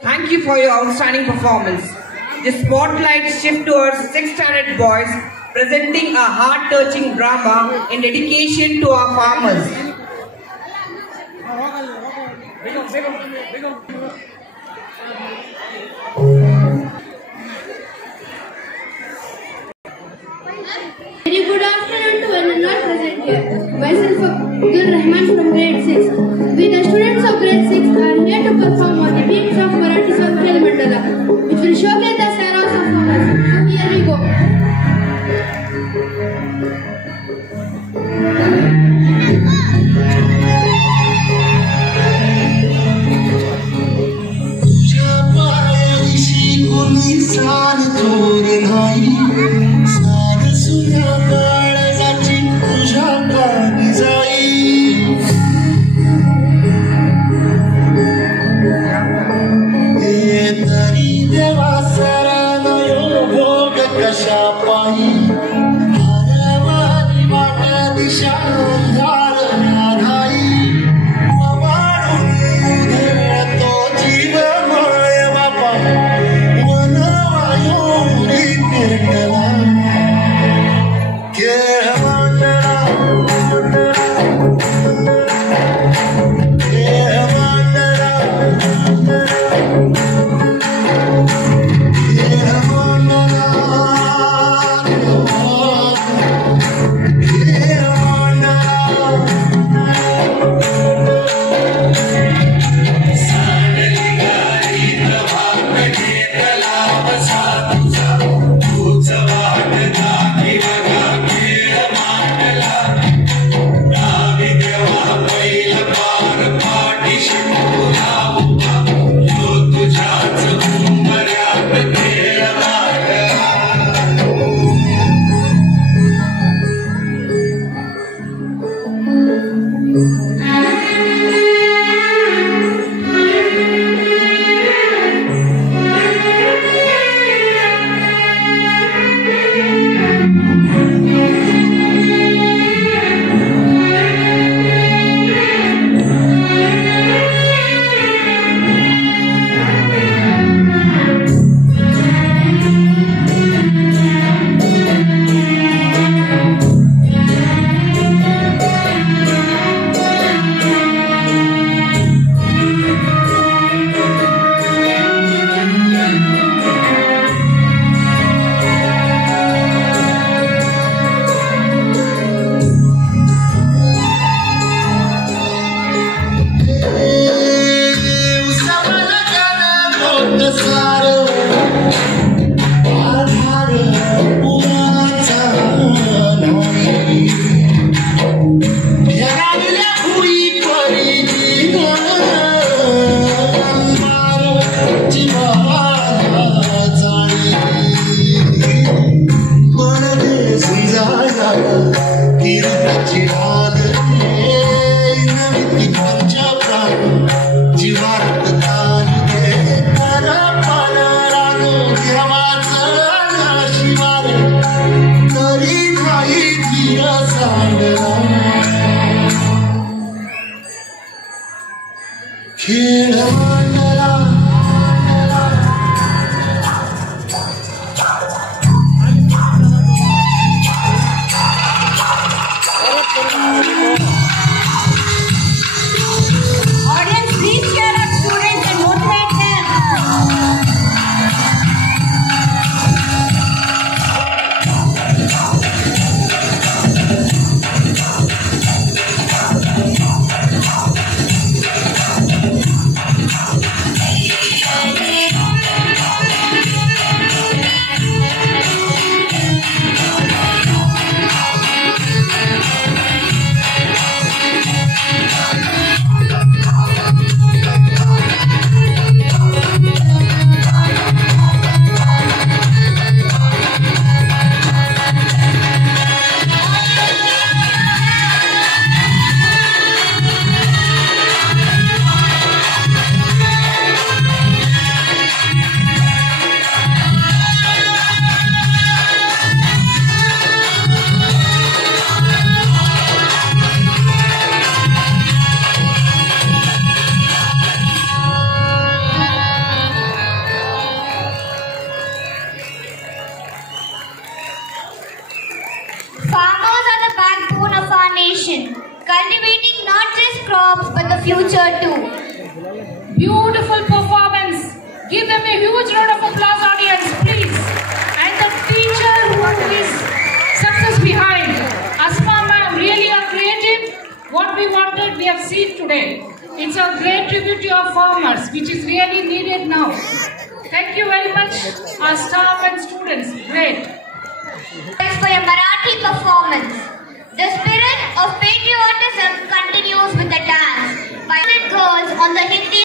Thank you for your outstanding performance. The spotlight shifts towards 6th standard boys presenting a heart-touching drama in dedication to our farmers. Very good afternoon to everyone not present here. Myself Abdul Rahman from grade 6. We the students of grade 6 are here to perform on the beats of Marathi song Khel Mandala, which will showcase the sorrows of farmers. Here we go. jobs but the future too. Beautiful performance. Give them a huge round of applause, audience, please. And the teacher who is success behind. Asma ma'am, really a creative. What we wanted, we have seen today. It's a great tribute to your farmers, which is really needed now. Thank you very much, our staff and students. Great. Thanks for your Marathi performance. The spirit of patriotism continues with the dance by girls on the Hindi